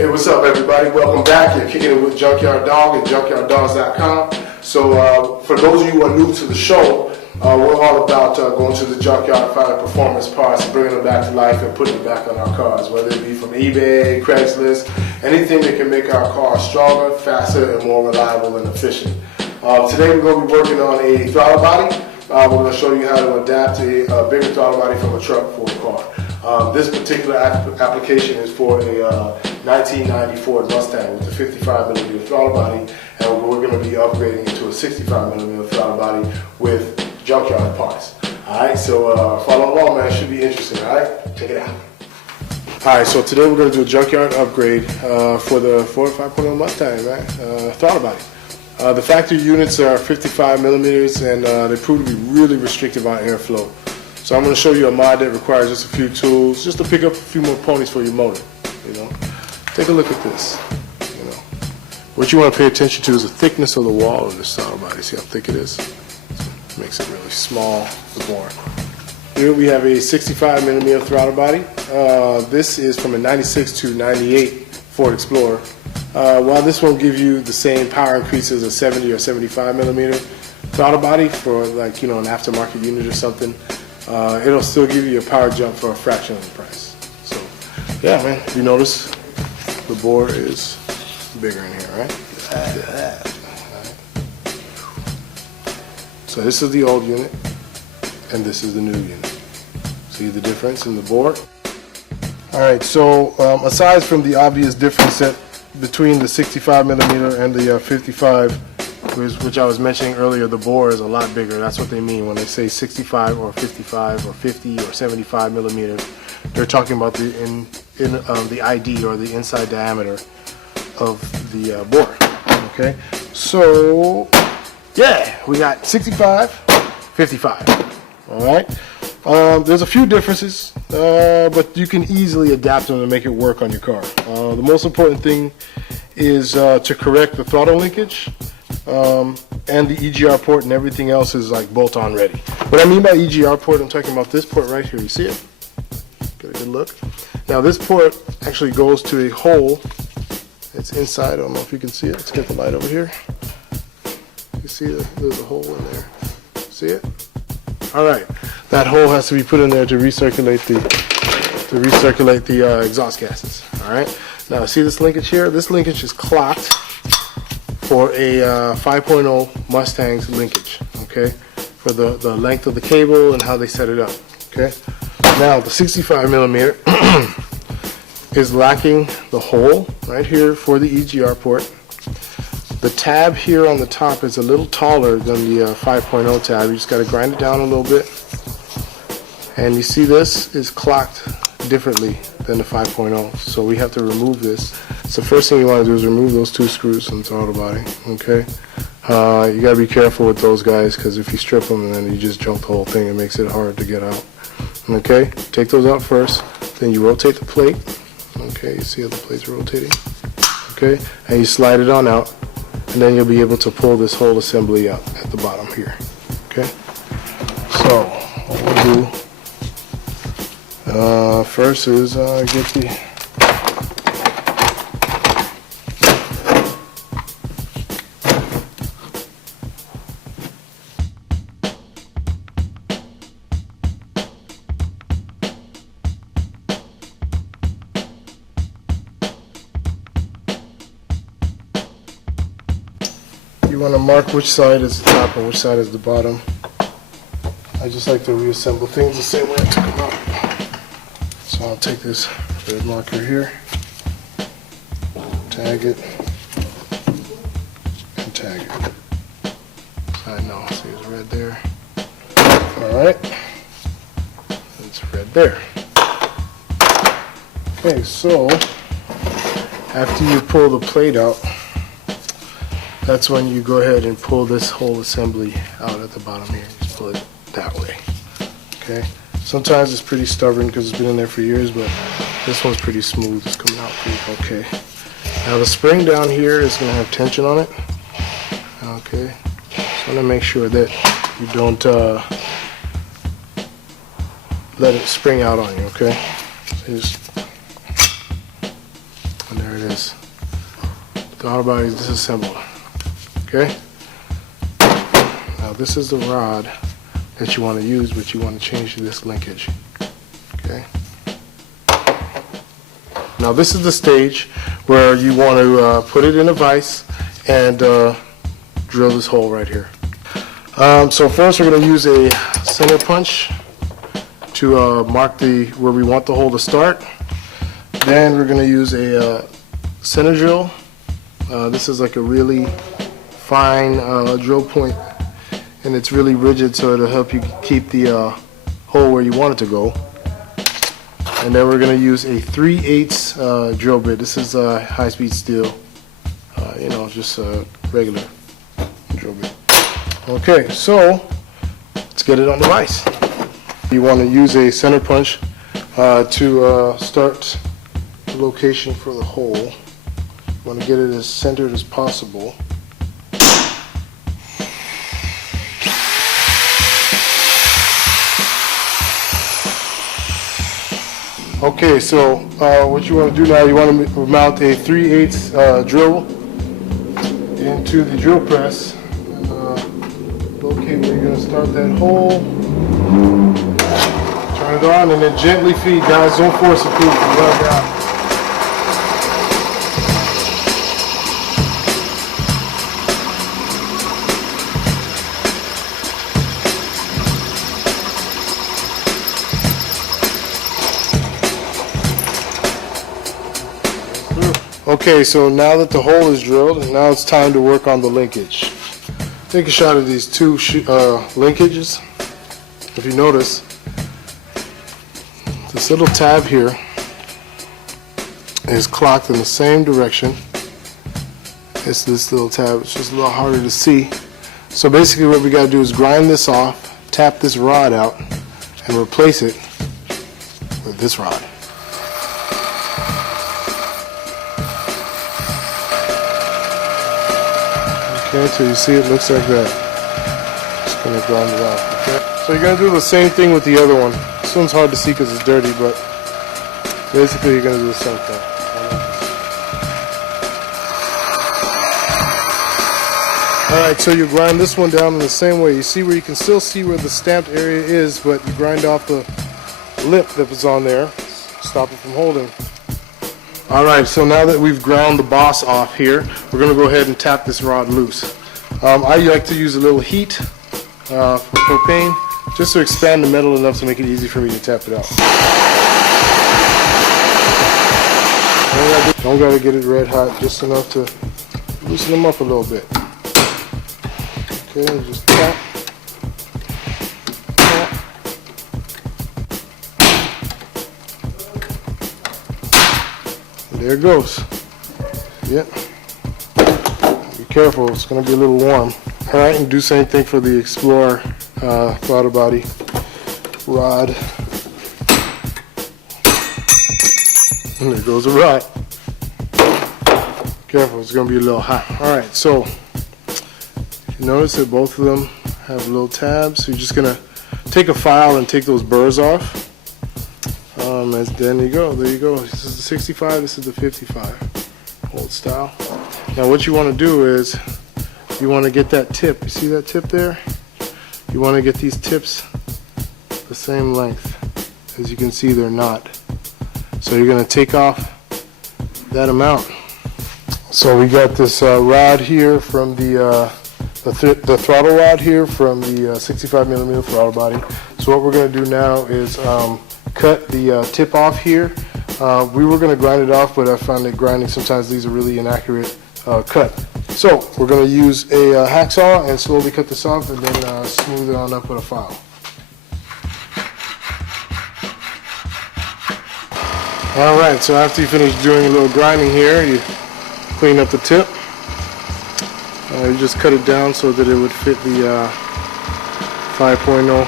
Hey, what's up, everybody? Welcome back. You're kicking it with Junkyard Dog at junkyarddogs.com. So, for those of you who are new to the show, we're all about going to the junkyard, finding performance parts, bringing them back to life, and putting them back on our cars, whether it be from eBay, Craigslist, anything that can make our cars stronger, faster, and more reliable and efficient. Today, we're going to be working on a throttle body. We're going to show you how to adapt a bigger throttle body from a truck for a car. This particular application is for a 1990 Ford Mustang with a 55mm throttle body, and we're going to be upgrading it to a 65mm throttle body with Junkyard parts. Alright, so follow along, man. It should be interesting. Alright, check it out. Alright, so today we're going to do a Junkyard upgrade for the Ford 5.0 Mustang, man. Throttle body. The factory units are 55mm, and they prove to be really restrictive on airflow. So I'm going to show you a mod that requires just a few tools, just to pick up a few more ponies for your motor. You know, take a look at this. You know, what you want to pay attention to is the thickness of the wall of this throttle body. See how thick it is? It makes it really small, the bore. Here we have a 65mm throttle body. This is from a 96 to 98 Ford Explorer. While this won't give you the same power increase as a 70 or 75mm throttle body for, like, you know, an aftermarket unit or something, it'll still give you a power jump for a fraction of the price. So, yeah, man, if you notice, the bore is bigger in here, right? So this is the old unit, and this is the new unit. See the difference in the bore? Alright, so aside from the obvious difference between the 65mm and the 55, which I was mentioning earlier, the bore is a lot bigger. That's what they mean when they say 65 or 55 or 50 or 75mm. They're talking about the ID, or the inside diameter of the bore. Okay, so yeah, we got 65, 55. All right. There's a few differences, but you can easily adapt them to make it work on your car. The most important thing is to correct the throttle linkage. And the EGR port, and everything else is like bolt-on ready. What I mean by EGR port, I'm talking about this port right here. You see it? Get a good look. Now this port actually goes to a hole. It's inside. I don't know if you can see it. Let's get the light over here. You see there's a hole in there. See it? All right. That hole has to be put in there to recirculate the exhaust gases. All right. Now see this linkage here? This linkage is clocked for a 5.0 Mustang's linkage, okay, for the length of the cable and how they set it up, okay. Now the 65mm is lacking the hole right here for the EGR port. The tab here on the top is a little taller than the 5.0 tab. You just got to grind it down a little bit, and you see this is clocked differently than the 5.0, so we have to remove this. So first thing you want to do is remove those two screws from the throttle body, okay? You got to be careful with those guys, because if you strip them and then you just jump the whole thing, it makes it hard to get out. Okay, take those out first, then you rotate the plate. Okay, you see how the plate's rotating? Okay, and you slide it on out, and then you'll be able to pull this whole assembly out at the bottom here. Okay, so what we'll do first is get the you want to mark which side is the top and which side is the bottom. I just like to reassemble things the same way I took them out. So I'll take this red marker here, tag it, and tag it. I know, see it's red there. Alright, it's red there. Okay, so after you pull the plate out, that's when you go ahead and pull this whole assembly out at the bottom here. Just pull it that way. Okay. Sometimes it's pretty stubborn because it's been in there for years, but this one's pretty smooth. It's coming out pretty okay. Now the spring down here is going to have tension on it. Okay. So I want to make sure that you don't let it spring out on you. Okay. So just, and there it it is. The auto body is disassembled. Okay? Now this is the rod that you want to use, but you want to change to this linkage. Okay? Now this is the stage where you want to put it in a vise and drill this hole right here. So first we're going to use a center punch to mark where we want the hole to start. Then we're going to use a center drill. This is like a really fine drill point, and it's really rigid, so it'll help you keep the hole where you want it to go. And then we're going to use a 3/8 drill bit. This is high-speed steel, just a regular drill bit. Okay, so let's get it on the vise. You want to use a center punch to start the location for the hole. You want to get it as centered as possible. Okay, so what you want to do now, you want to mount a 3/8 drill into the drill press. Locate where you're going to start that hole. Turn it on and then gently feed, guys. Don't force it, please. Lug out. Okay, so now that the hole is drilled, now it's time to work on the linkage. Take a shot of these two linkages. If you notice, this little tab here is clocked in the same direction. It's this little tab. It's just a little harder to see. So basically what we got to do is grind this off, tap this rod out, and replace it with this rod. Okay, so you see it looks like that. Just going to grind it off, okay? So you're going to do the same thing with the other one. This one's hard to see because it's dirty, but basically you're going to do the same thing. Alright, so you grind this one down in the same way. You see where you can still see where the stamped area is, but you grind off the lip that was on there. Stop it from holding. Alright, so now that we've ground the boss off here, we're going to go ahead and tap this rod loose. I like to use a little heat for propane, just to expand the metal enough to make it easy for me to tap it out. Don't got to get it red hot, just enough to loosen them up a little bit. Okay, just tap. There it goes. Yep. Be careful, it's going to be a little warm. Alright, and do the same thing for the Explorer throttle body rod. And there goes the rod. Careful, it's going to be a little hot. Alright, so you notice that both of them have little tabs. So you're just going to take a file and take those burrs off. And then you go, there you go. This is the 65, this is the 55, old style. Now what you want to do is, you want to get that tip. You see that tip there? You want to get these tips the same length. As you can see, they're not. So you're going to take off that amount. So we got this rod here from the throttle rod here from the 65mm throttle body. So what we're going to do now is cut the tip off here. We were going to grind it off, but I found that grinding sometimes these are really inaccurate cut. So we're going to use a hacksaw and slowly cut this off, and then smooth it on up with a file. Alright, so after you finish doing a little grinding here, you clean up the tip. You just cut it down so that it would fit the 5.0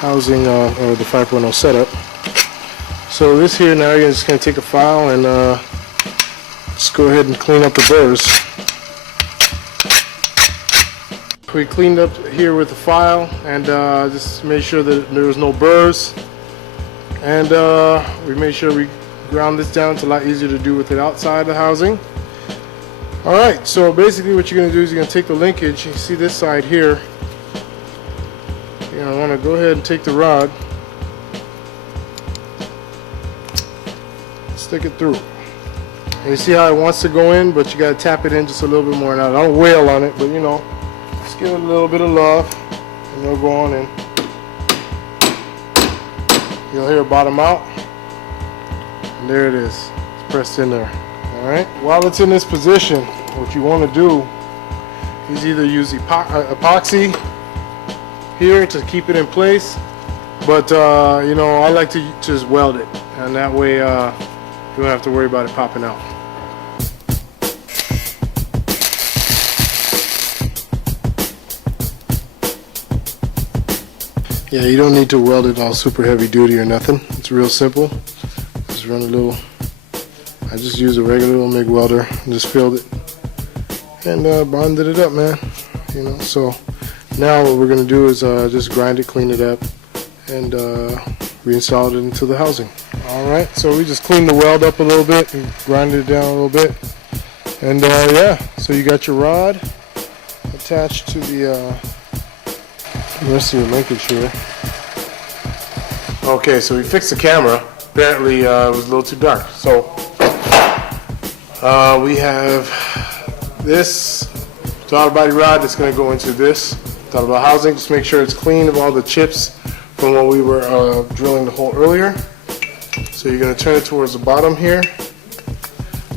housing or the 5.0 setup. So this here, now you're just going to take a file and just go ahead and clean up the burrs. We cleaned up here with the file and just made sure that there was no burrs, and we made sure we ground this down. It's a lot easier to do with it outside the housing. Alright, so basically what you're going to do is you're going to take the linkage. You see this side here. You're going to want to go ahead and take the rod, stick it through. And you see how it wants to go in, but you got to tap it in just a little bit more. Now don't wail on it, but you know, just give it a little bit of love and it'll go on in. You'll hear it bottom out, and there it is. It's pressed in there. Alright, while it's in this position, what you want to do is either use epoxy here to keep it in place, but you know, I like to just weld it, and that way you don't have to worry about it popping out. Yeah, you don't need to weld it all super heavy duty or nothing. It's real simple. Just run a little, I just used a regular little MIG welder and just filled it and bonded it up, man. You know, so now what we're gonna do is just grind it, clean it up, and reinstall it into the housing. Alright, so we just cleaned the weld up a little bit and grinded it down a little bit. And yeah, so you got your rod attached to the rest of your linkage here. Okay, so we fixed the camera. Apparently it was a little too dark. So we have this throttle body rod that's going to go into this throttle body housing. Just make sure it's clean of all the chips from when we were drilling the hole earlier. So you're going to turn it towards the bottom here.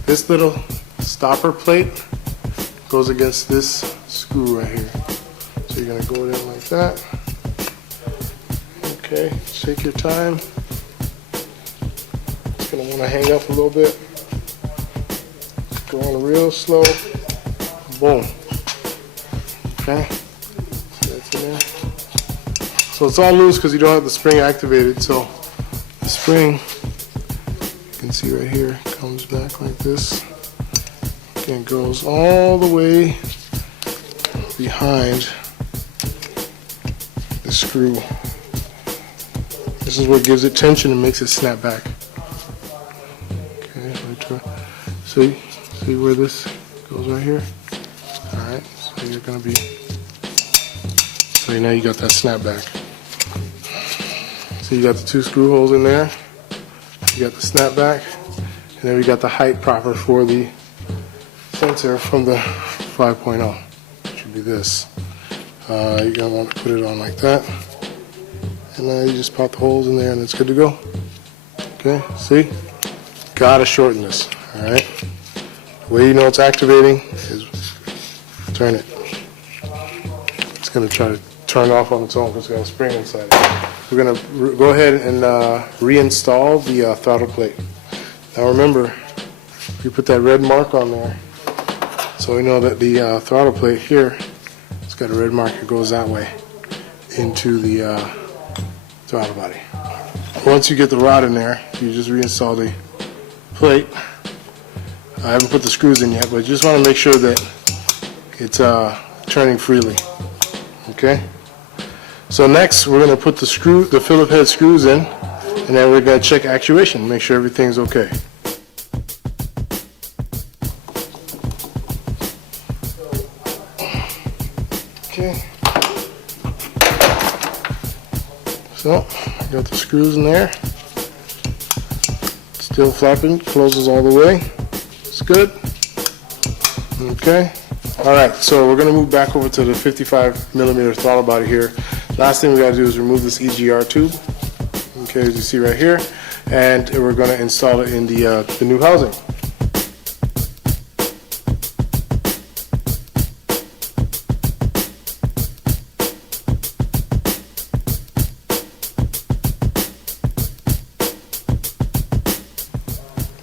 This little stopper plate goes against this screw right here. So you're going to go in like that. Okay, take your time. It's going to want to hang up a little bit. Go on real slow. Boom. Okay. So that's in there. So it's all loose because you don't have the spring activated. So the spring, you can see right here, comes back like this. And goes all the way behind the screw. This is what gives it tension and makes it snap back. Okay, see where this goes right here? Alright, so you're going to be, so now you got that snap back. So you got the two screw holes in there, you got the snap back, and then we got the height proper for the sensor from the 5.0. It should be this. You're going to want to put it on like that. And then you just pop the holes in there and it's good to go. Okay, see? Gotta shorten this, alright? The way you know it's activating is turn it. It's going to try to turn off on its own because it's got a spring inside it. We're going to go ahead and reinstall the throttle plate. Now remember, you put that red mark on there so we know that the throttle plate here, it's got a red mark that goes that way into the throttle body. Once you get the rod in there, you just reinstall the plate. I haven't put the screws in yet, but you just want to make sure that it's turning freely. Okay? So next, we're going to put the Phillip head screws in, and then we're going to check actuation, make sure everything's okay. Okay. So, got the screws in there. Still flapping, closes all the way. It's good. Okay. Alright, so we're going to move back over to the 55mm throttle body here. Last thing we got to do is remove this EGR tube. Okay, as you see right here. And we're going to install it in the new housing.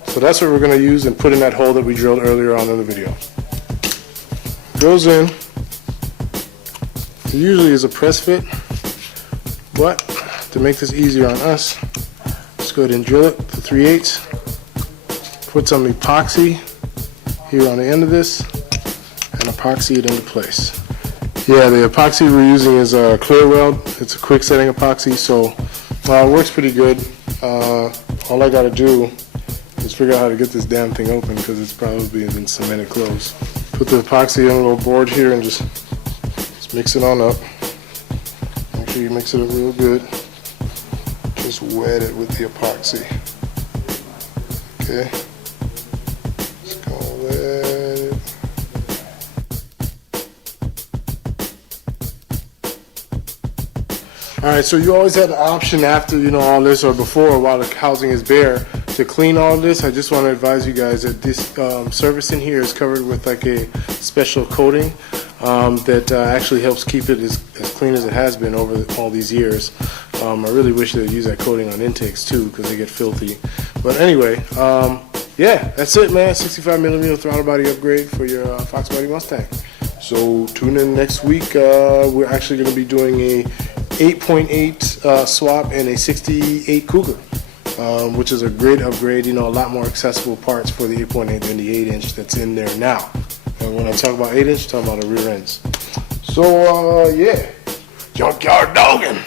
So that's what we're going to use and put in that hole that we drilled earlier on in the video. Goes in. It usually is a press fit, but to make this easier on us, let's go ahead and drill it to 3/8. Put some epoxy here on the end of this and epoxy it into place. Yeah, the epoxy we're using is a clear weld. It's a quick setting epoxy, so it works pretty good. All I got to do Just figure out how to get this damn thing open because it's probably been cemented closed. Put the epoxy on a little board here and just mix it on up. Make sure you mix it up real good. Just wet it with the epoxy. Okay. Just gonna wet it. Alright, so you always have the option after, you know, all this, or before, while the housing is bare, to clean all this. I just want to advise you guys that this surface in here is covered with like a special coating that actually helps keep it as clean as it has been over all these years. I really wish they'd use that coating on intakes too, because they get filthy. But anyway, yeah, that's it, man. 65mm throttle body upgrade for your Foxbody Mustang. So tune in next week. We're actually going to be doing a 8.8 swap and a 68 Cougar, which is a great upgrade. You know, a lot more accessible parts for the 8.8 than the 8-inch that's in there now. And when I talk about 8-inch, I'm talking about the rear ends. So yeah, Junkyard Doggin.